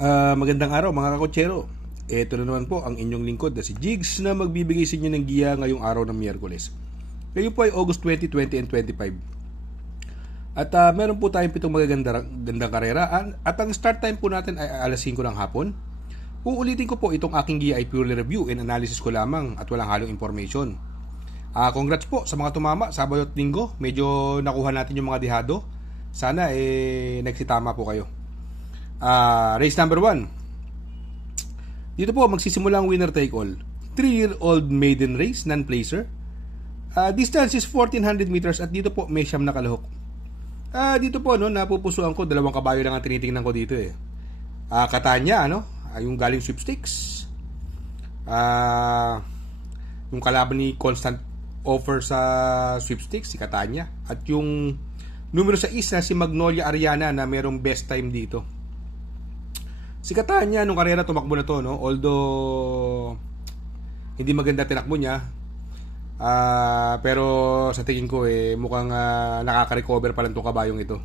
Magandang araw mga kakotsero. Ito na naman po ang inyong lingkod na si Jigs na magbibigay sa inyo ng giya ngayong araw ng Miyerkules. Ngayon po ay August 20, 20 and 25. At meron po tayong pitong magagandang karera at ang start time po natin ay alas 5 ng hapon. Uulitin ko po, itong aking giya ay purely review and analysis ko lamang at walang halong information. Congrats po sa mga tumama Sabado at Linggo. Medyo nakuha natin yung mga dihado. Sana nagsitama po kayo. Race number 1. Dito po magsisimula ang winner take all. 3-year-old maiden race, non-placer. Distance is 1400 meters at dito po may siyam na kalahok. Dito po napupusuan ko, dalawang kabayo lang ang tinitingnan ko dito eh. Katanya, yung galing sweepstakes. Yung kalaban ni Constant Offer sa sweepstakes, si Katanya. At yung numero 6 na si Magnolia Ariana na merong best time dito. Si Katanya nung karera tumakbo na to, although hindi maganda tinakbo niya, pero sa tingin ko mukhang nakaka-recover pa lang itong kabayong ito.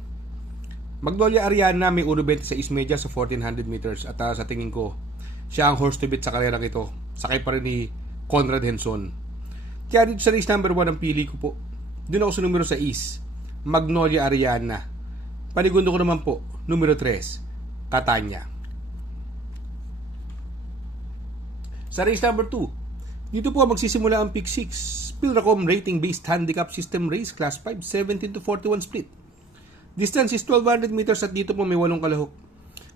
Magnolia Ariana may 1.26 media sa 1400 meters at sa tingin ko siya ang horse to beat sa karerang ito, sakay pa rin ni Conrad Henson. Kaya dito sa race number 1 ang pili ko po, doon ako sa numero 6, Magnolia Ariana. Panigundo ko naman po numero 3, Katanya. Sa race number 2, dito po magsisimula ang pick 6, Pilracom rating based handicap system race class 5, 17 to 41 split. Distance is 1200 meters at dito po may 8 kalahok.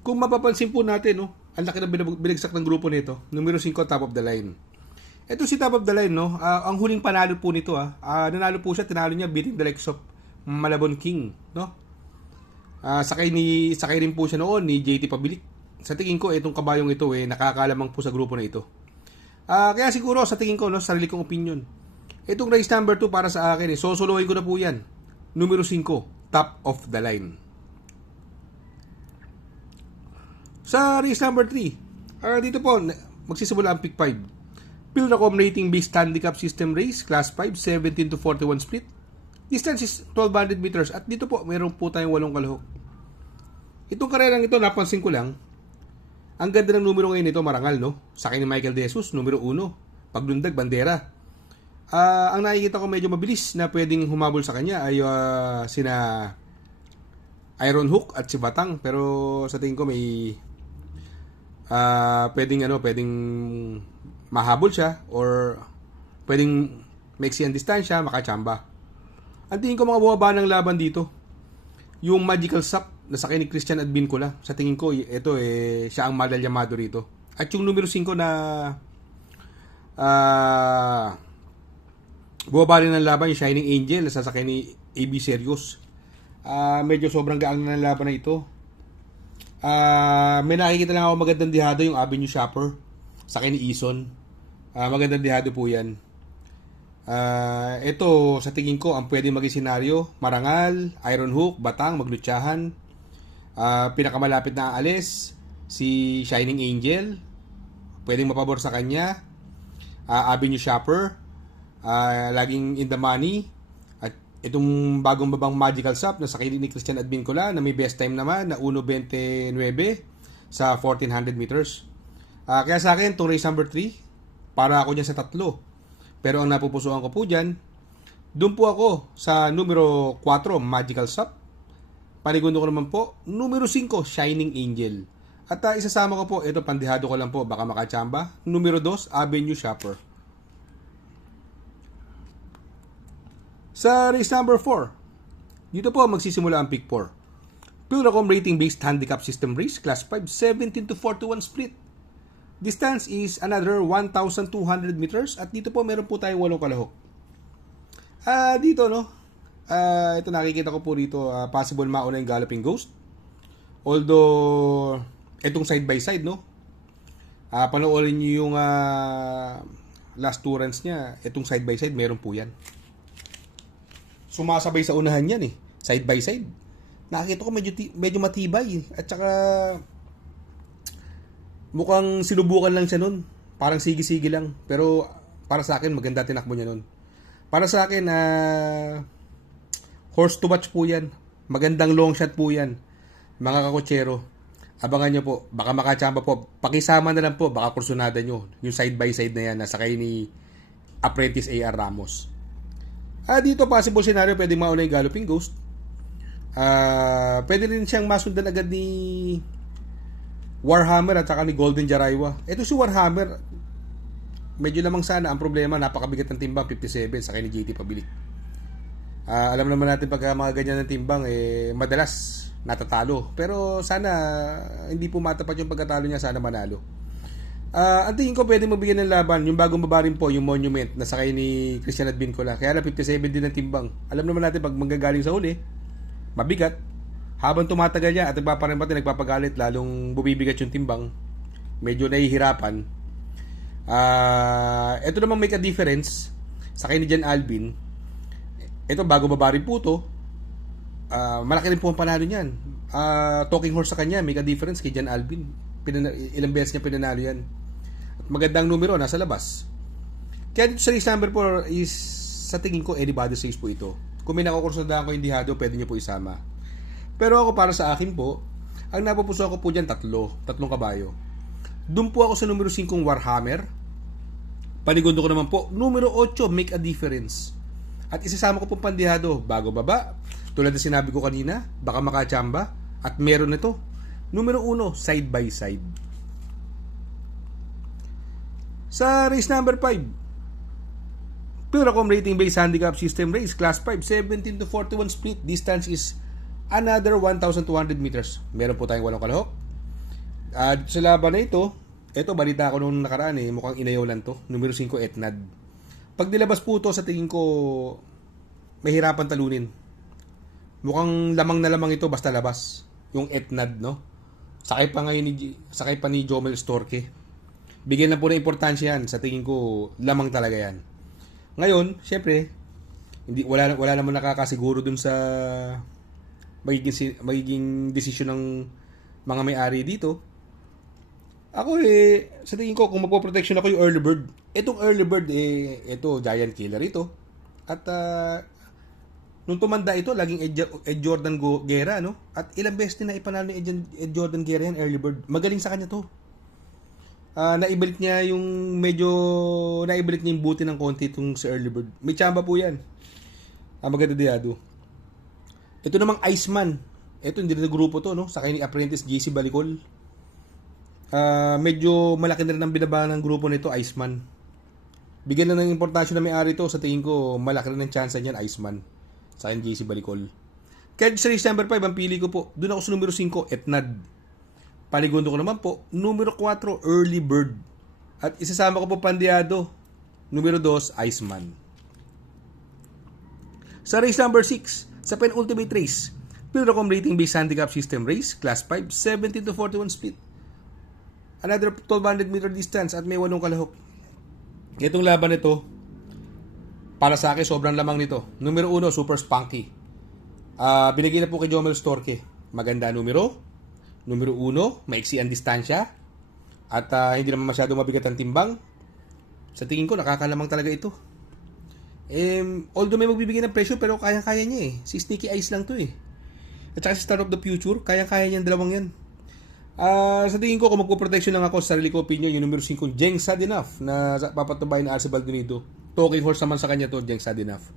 Kung mapapansin po natin, ang laki na binagsak ng grupo nito. Numero 5, top of the line. Ito si top of the line, ang huling panalo po nito, nanalo po siya, tinalo niya beating the likes of Malabon King, sakay rin po siya noon ni JT Pabilik. Sa tingin ko itong kabayong ito nakakalamang po sa grupo na ito. Kaya siguro sa tingin ko, sarili kong opinion, itong race number 2 para sa akin, sosolohin ko na po yan. Numero 5, top of the line. Sa race number 3, dito po magsisimula ang pick 5, Pilracom rating based handicap system race class 5, 17 to 41 split. Distance is 1200 meters at dito po mayroon po tayong 8 kalahok. Itong karerang ito, napansin ko lang, ang ganda ng numero ngayon nito, marangal, Sakay ni Michael De Jesus, numero 1. Paglundag, bandera. Ang nakikita ko medyo mabilis na pwedeng humabol sa kanya ay sina Iron Hook at si Batang. Pero sa tingin ko may pwedeng mahabol siya or pwedeng maiksi ang distansya, makachamba. Ang tingin ko mga bumaba ng laban dito, yung Magical Sap na sakay ni Christian Advincula. Sa tingin ko, ito siya ang madalyamado rito. At yung numero 5 na bumaba rin ng laban, yung Shining Angel na sasakay ni AB Serious. Medyo sobrang gaan na ng laban na ito. May nakikita lang ako magandang dihado, yung Avenue Shopper, sakay ni Ison. Magandang dihado po yan. Ito sa tingin ko ang pwedeng maging senaryo, Marangal, Iron Hook, Batang, maglutsahan. Pinakamalapit na aalis si Shining Angel, pwedeng mapabor sa kanya. Avenue Shopper, laging in the money. At itong bagong babang Magical Sap na sakay ni Christian Advincula na may best time naman na 1.29 sa 1400 meters. Kaya sa akin itong race number 3, para ako dyan sa 3. Pero ang napupusuan ko po dyan, doon po ako sa numero 4, Magical Sap. Panigundo ko naman po, numero 5, Shining Angel. At isasama ko po, ito pandihado ko lang po, baka makachamba. Numero 2, Avenue Shopper. Sa race number 4, dito po magsisimula ang pick 4. Pilracom rating based handicap system race, class 5, 17 to 41 split. Distance is another 1,200 meters at dito po meron po tayong 8 kalahok. Dito ito nakikita ko po dito, possible mauna yung Galloping Ghost. Although itong side by side, panoorin niyo yung last 2 runs niya, itong side by side meron po yan. Sumasabay sa unahan yan side by side. Nakikita ko medyo matibay at saka mukhang sinubukan lang siya nun. Parang sige-sige lang. Pero para sa akin maganda tinakbo niya nun. Para sa akin horse to watch po yan. Magandang long shot po yan, mga kakotsero. Abangan nyo po. Baka makachamba po. Pakisama na lang po. Baka kursunada nyo. Yung side by side na yan. Nasakay ni Apprentice A.R. Ramos. Dito possible scenario. Pwede mauna yung Galloping Ghost. Pwede rin siyang masundan agad ni Warhammer at saka ni Golden Jaraywa. Ito si Warhammer, medyo lamang sana. Ang problema, napakabigat ng timbang, 57, sakay ni JT Pabilik. Alam naman natin pagka mga ganyan ng timbang, madalas natatalo. Pero sana hindi po matapat yung pagkatalo niya, sana manalo. Ang tingin ko pwede magbigyan ng laban yung bagong baba rin po, yung Monument na sakay ni Christian Advincola. Kaya na 57 din ng timbang. Alam naman natin pag manggagaling sa huli, mabigat. Habang tumatagal niya at nagpapagalit, lalong bumibigat yung timbang. Medyo nahihirapan. Ito naman make a difference. Sakay ni Jan Alvin. Ito bago baba rin po to. Malaki rin po ang panalo niyan. Talking horse sa kanya, make a difference kay Jan Alvin. Ilang beses niya pinanalo yan. At magandang numero, nasa labas. Kaya dito sa race number 4 is, sa tingin ko, anybody's race po ito. Kung may nakukursunadahan ko yung dihado, pwede niyo po isama. Pero ako para sa akin po, ang napupusuan ko po dyan, tatlong kabayo. Doon po ako sa numero 5 Warhammer. Panigundo ko naman po, numero 8, make a difference. At isasama ko po pandihado, bago baba. Tulad na sinabi ko kanina, baka makachamba. At meron nito. Numero 1, side by side. Sa race number 5, Puracom rating based handicap system race, class 5, 17 to 41 split. Distance is another 1,200 meters. Meron po tayong 8 kalahok. Sa laban na ito balita ko nung nakaraan mukhang inayaw lang to. Numero 5, Etnad. Pag nilabas po to, sa tingin ko, mahirapan talunin. Mukhang lamang na lamang ito basta labas. Yung Etnad, no? Sakay pa ni Jomel Storke. Bigyan na po ng importansya yan. Sa tingin ko, lamang talaga yan. Ngayon, syempre, wala naman nakakasiguro dun sa magiging desisyon ng mga may-ari dito. Ako sa tingin ko, kung magpo-protection ako yung early bird, itong early bird ito giant killer ito. At nung tumanda ito, laging Ed Jordan Guerra, no? At ilang beses din na ipanalo ni Ed Jordan Guerra yan, early bird. Magaling sa kanya to. Naibalik niya yung buti ng konti itong sa early bird. May tsamba po yan. Maganda diado. Ito namang Iceman. Ito hindi na grupo to, no? Sakay ni Apprentice JC Balicol. Medyo malaki na rin ang binaba ng grupo nito, Iceman. Bigyan na ng importansya na may-ari to. Sa tingin ko, malaki rin ang chance niyan, Iceman. Sakay ni JC Balicol. Kaya sa race number 5, ang pili ko po, doon ako sa numero 5, Etnad. Paligundo ko naman po, numero 4, Early Bird. At isasama ko po pandiado, numero 2, Iceman. Sa race number 6, sa penultimate race, Puracom rating based handicap system race, class 5, 17 to 41 split. Another 1,200 meter distance at may 8 kalahok. Itong laban nito, para sa akin, sobrang lamang nito. Numero 1, Super Spunky. Binigay na po kay Jomel Storke. Maganda numero. Numero 1, maiksi ang distansya. At hindi naman masyado mabigat ang timbang. Sa tingin ko, nakakalamang talaga ito. Although may magbibigay ng presyo, pero kaya-kaya niya Si Sneaky Eyes lang to At saka si Star of the Future, kaya-kaya niya ang dalawang yan. Sa tingin ko, kung magpo-protection lang ako sa sarili ko opinion, yung numero 5, Jeng Sad Enough, na papatubay na Arce Baldonado. Talking horse naman sa kanya to, Jeng Sad Enough.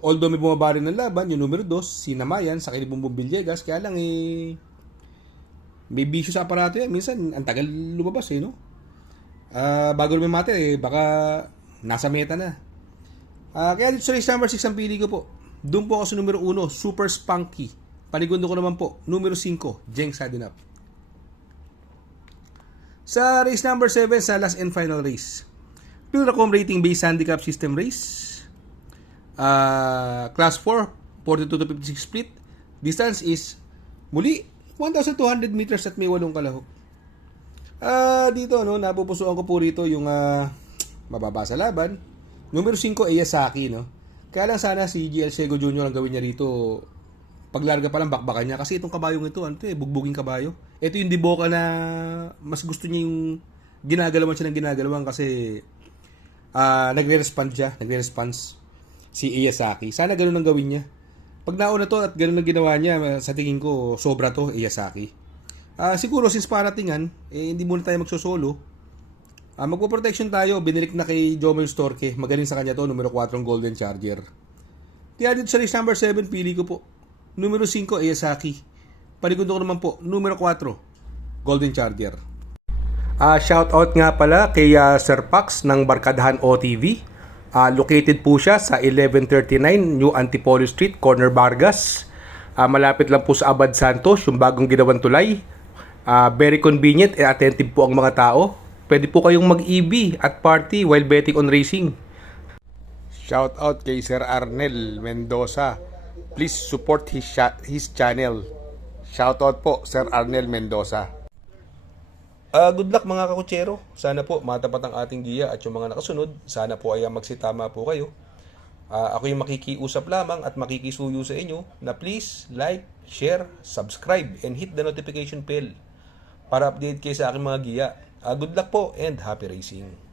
Although may bumaba rin ng laban, yung numero 2, si Namayan, sa Bumbong Villegas, kaya lang may bisyo sa aparato yan. Minsan, ang tagal lumabas no? Bago lumimate, baka nasa meta na. Kaya dito sa race number 6 ang pili ko po. Doon po ako sa numero 1, Super Spunky. Panigundo ko naman po, numero 5, Jeng Sad Enough. Sa race number 7, sa last and final race, Puracom rating based handicap system race, class 4, 42 to 56 split. Distance is muli 1,200 meters at may 8 kalahok. Dito napupusuan ko po rito yung mababa sa laban. Numero 5, Eyasaki, no? Kaya lang sana si GL Sego Jr. ang gawin niya rito. Paglarga pa lang bakbakan niya kasi itong kabayong ito, bugbuging kabayo. Ito yung Diboka na mas gusto niya yung ginagalawan siya ng ginagalawan kasi nagre-response si Eyasaki. Sana ganoon ang gawin niya. Pag nauna to at ganoon ang ginawa niya, sa tingin ko sobra to, Eyasaki. Siguro since paratingan, hindi muna tayo magsosolo. Magpo-protection tayo, binilik na kay Jomel Storke. Magaling sa kanya to, numero 4 Golden Charger. Kaya dito sa race number 7, pili ko po. Numero 5, Eyasaki. Panigundo ko naman po, numero 4, Golden Charger. Shoutout nga pala kay Sir Pax ng Barkadahan OTV. Located po siya sa 1139 New Antipolo Street, Corner Vargas. Malapit lang po sa Abad Santos, yung bagong ginawang tulay. Very convenient and attentive po ang mga tao. Pwede po kayong mag-EB at party while betting on racing. Shout out kay Sir Arnel Mendoza. Please support his channel. Shout out po Sir Arnel Mendoza. Good luck mga kakutsero. Sana po matapat ang ating giya at yung mga nakasunod. Sana po ay magsitama po kayo. Ako yung makikiusap lamang at makikisuyo sa inyo na please like, share, subscribe, and hit the notification bell para update kayo sa aking mga giya. Good luck po and happy racing!